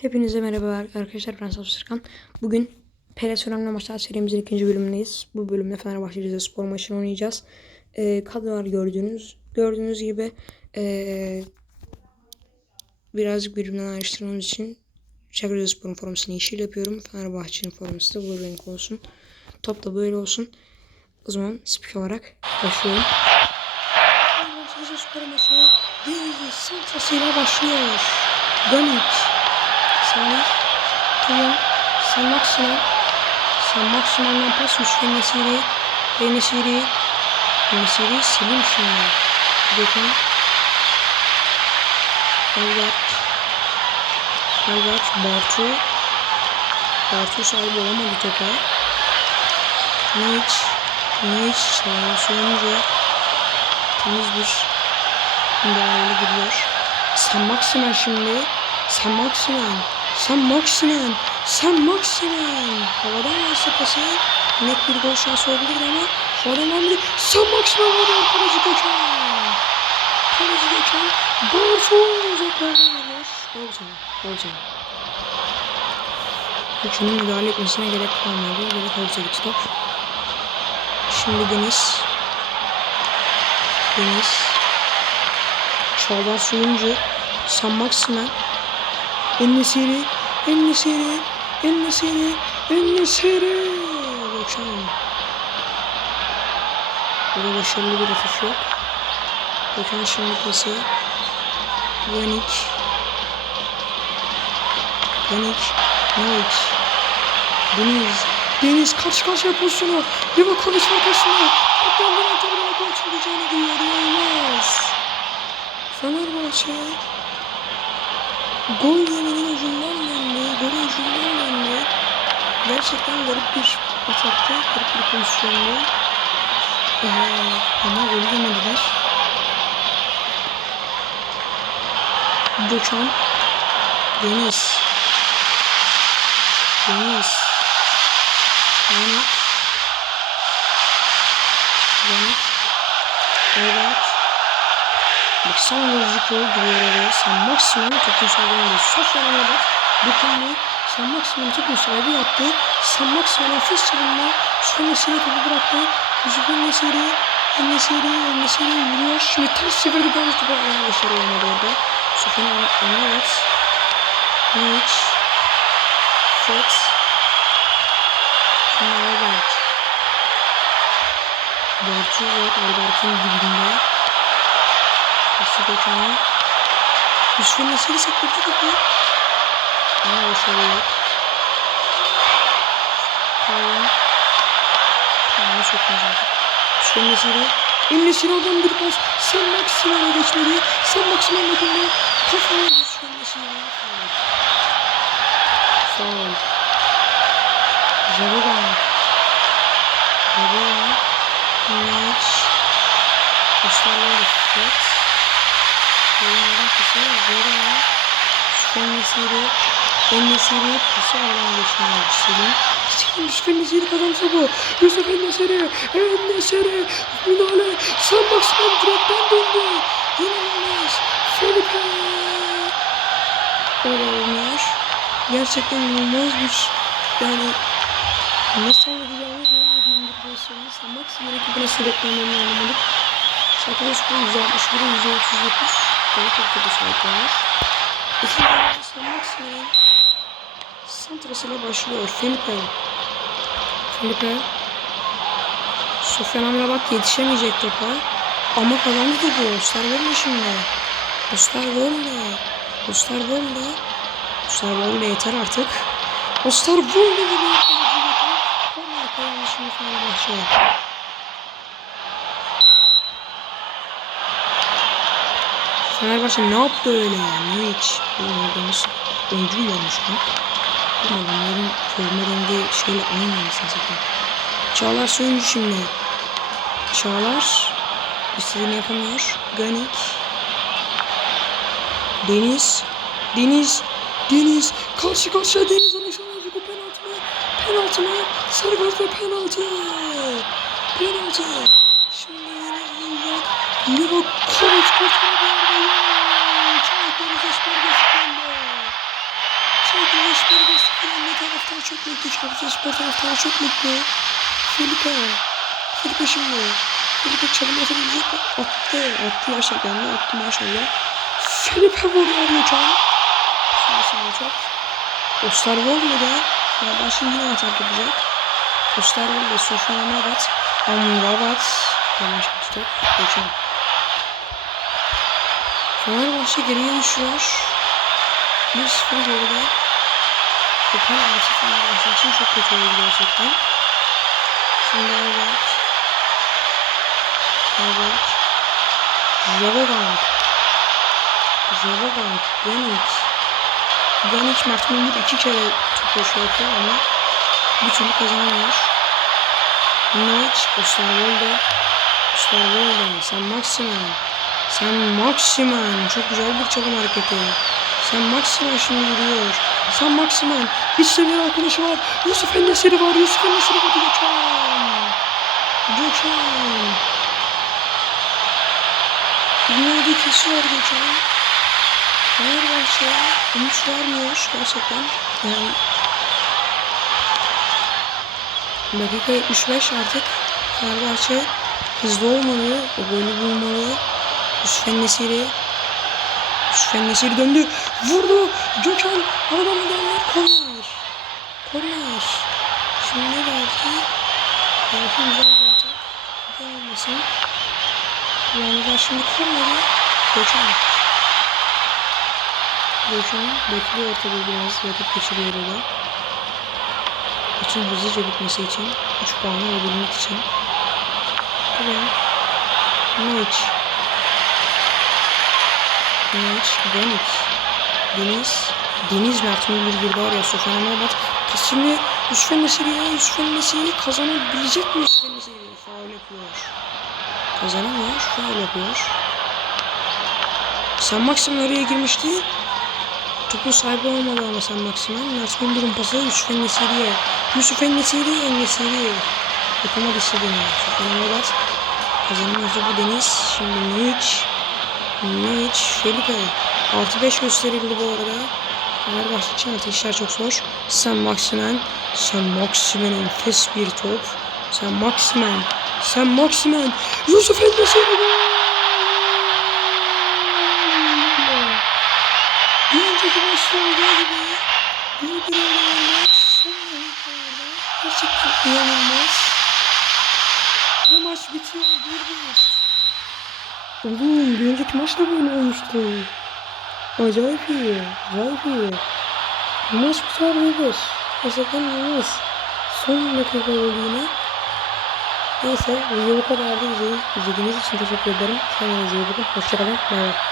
Hepinize merhaba arkadaşlar ben Safsırkan. Bugün Peres Önemli Maçlar serimizin ikinci bölümündeyiz. Bu bölümde Fenerbahçe Rize spor maçını oynayacağız. Ee, kadrolar gördüğünüz gördüğünüz gibi ee, birazcık birbirinden ayrıştırmamız için Çakır Rizespor'un formasını yeşil yapıyorum. Fenerbahçe'nin forması da bu renk olsun. Top da böyle olsun. O zaman spik olarak başlıyorum. Fenerbahçe Rizespor maçı Denizli Santrası'yla başlıyor. Ganic Salih, Tuyan, San Maximan, San Maximan'dan pas Müslüm Nesiri, ve Nesiri, Nesiri Selim şimdi. Gökhan, Albert, Albert, Bartu, Bartu sahibi olamadı topa. Niç, Niç, sağ soyunca temiz bir müdahale gidiyor. San Maximan şimdi. San Maximan. San Maximan. San Maximan. Havadan varsa pası. Net bir gol şansı olabilir ama havadan var mı? San Maximan vuruyor. Kaleci Gökhan. Kaleci Gökhan. Bartu uzaklardan canı. Gol canı. Gökhan'ın müdahale etmesine gerek kalmadı. Gerek havuza gitti top. Şimdi Deniz. Deniz. Çağlar Suyuncu. San Maximen. Ennesiri. Ennesiri. Ennesiri. Ennesiri. Gökhan. Burada başarılı bir hafif yok. Gökhan şimdi pası. Yanik. Yanik. Yanik. Deniz. Deniz karşı karşıya pozisyonu. Livakovic arkasında. Toplam bir antrenörü gol çıkacağını duyuyor. İnanılmaz. Fenerbahçe gol yemenin ucundan döndü. Gol ucundan döndü. Gerçekten garip bir ataktı. Garip bir pozisyondu. Ee, ama gol yemediler. Gökhan. Deniz. Deniz. Yanık. Zikro giriyor oraya. San Maximen çok müsaadenle Sofyan'a bak. Dokundu. San Maximen çok müsaade yaptı. San Maximen hafif çalımla Sofyan'a topu bıraktı. Yusuf Nesiri. Nesiri. Nesiri vuruyor. Şimdi ters çevirdi. Ben topu ayağa başarı olmadı orada. Sofyan'a ona evet. Niç. Fred. Şimdi Albert. Bartu ve Albert'in dibinde. Pası Gökhan'a. Yusuf Nesiri sakladı topu. Ama başarı yok. Kayan. Kayan'ı sokmaz artık. Yusuf Nesiri. Emnesiri oradan bir pas. Sen Maximan'a geçmedi. Sen Maximan'a dokundu. Kafaya Yusuf Nesiri. Faul. Faul. Jabogan. Jabogan. Maç. Başlarla Fred. Oyunlardan kısa Jabogan. Enesiri. Enesiri pası alan Selim. Selim Yusuf Enesiri kazansa bu. Yusuf Enesiri. Enesiri. Müdahale. San Maximan direkten döndü. İnanılmaz. Felipe. Olmuyor. Gerçekten inanılmaz bir yani nasıl olacağını görmediğim bir pozisyonda San Maximan ekibine süreklenmeni anlamadık. Şakir Spor 161 139 Gol topu sahip olmuş. İkinci yarıda San Maximan'ın santrasıyla başlıyor. Felipe. Felipe. Sofyan Amrabat yetişemeyecek topa. Ama kazandı topu. Osterwolde şimdi. Osterwolde. Osterwolde. Osterwolde yeter artık. Osterwolde geliyor. Korner koyan şimdi Fenerbahçe. Fenerbahçe ne yaptı öyle ya? Ne hiç? Nasıl oyuncu lan? Oğlum adamların forma rengi şeyle aynı anasını satayım. Çağlar soyuncu şimdi. Çağlar istediğini yapamıyor. Ganik. Deniz. Deniz. Deniz. Karşı karşıya Deniz Alexander bu penaltı mı? Penaltı mı? Sarı kart ve penaltı. Penaltı. Şimdi yine. Livakovic kurtardı. 1-0 önde taraftar çok mutlu. Çarşı Spor taraftarı çok mutlu. Felipe. Felipe şimdi. Felipe çalım atabilecek mi? Attı. Attı gerçekten de. Attı maşallah. Felipe vuruyor Gökhan. Şimdi çok. Osterwolde Fenerbahçe yine atak yapacak. Osterwolde Sofyan Amrabat. Amrabat. Yanlış bir top. Geçelim. Fenerbahçe geriye düşüyor. 1-0 geride. Bu penaltı Fenerbahçe için çok kötü oldu gerçekten. Şimdi Albert. Albert. Javobank. Javobank. Yannick. Yannick Mert Müldür iki kere topu şey yapıyor ama bir türlü kazanamıyor. Knight, Osterwolde. Osterwolde. Sen Maximen. Sen Maximen. Çok güzel bir çalım hareketi. Sen Maximen şimdi yürüyor. Sen Maximen. İşte bir arkadaşı var. Yusuf Ennesiri var. Yusuf Ennesiri var. Gökhan. Gökhan. Ümidi kesiyor Gökhan. Fenerbahçe umut vermiyor gerçekten. Yani dakika 75 artık Fenerbahçe hızlı olmalı, o golü bulmalı. Yusuf Ennesiri Yusuf Ennesiri döndü. Vurdu. Gökhan aradan müdahale. Korner. Korner. Şimdi belki belki güzel bir atak. Neden olmasın. Kullanıcılar şimdi korneri. Gökhan. Gökhan bekliyor tabii biraz vakit geçiriyor orada. Maçın hızlıca bitmesi için, 3 puanı alabilmek için. Buraya Norwich. Norwich, Deniz. Deniz. Deniz Mert Müldür girdi oraya. Sofyan Amrabat. Pas şimdi Yusuf Nesiri'ye. Yusuf Nesiri kazanabilecek mi Yusuf Nesiri? Faul yapıyor. Kazanamıyor. Faul yapıyor. Sen Maxim oraya girmişti. Topun sahibi olmadı ama sen Maximen. Mert Müldür'ün pası Yusuf Nesiri'ye. Yusuf Nesiri, Nesiri. Yapamadı istediğini. Sofyan Amrabat. Kazanamıyorsa bu Deniz. Şimdi Nuic. Nuic. Felipe. Artı 5 gösterildi bu arada. Fenerbahçe için artık işler çok zor. Sen Maximen. Sen Maximen enfes bir top. Sen Maximen. Sen Maximen. Yusuf Endesiri. Bir önceki maçta olduğu gibi. Bir bir olanlar. Son dakikalarda. Gerçekten inanılmaz. Ve maç bitiyor. Bir bir. Oğlum bir önceki maç da böyle olmuştu. Acayip iyi. Acayip iyi. Bu maç güzel bir bir. Gerçekten inanılmaz. Son dakika oldu yine. Neyse video bu kadardı. İzlediğiniz için teşekkür ederim. Kendinize iyi bakın. Hoşçakalın. Bay.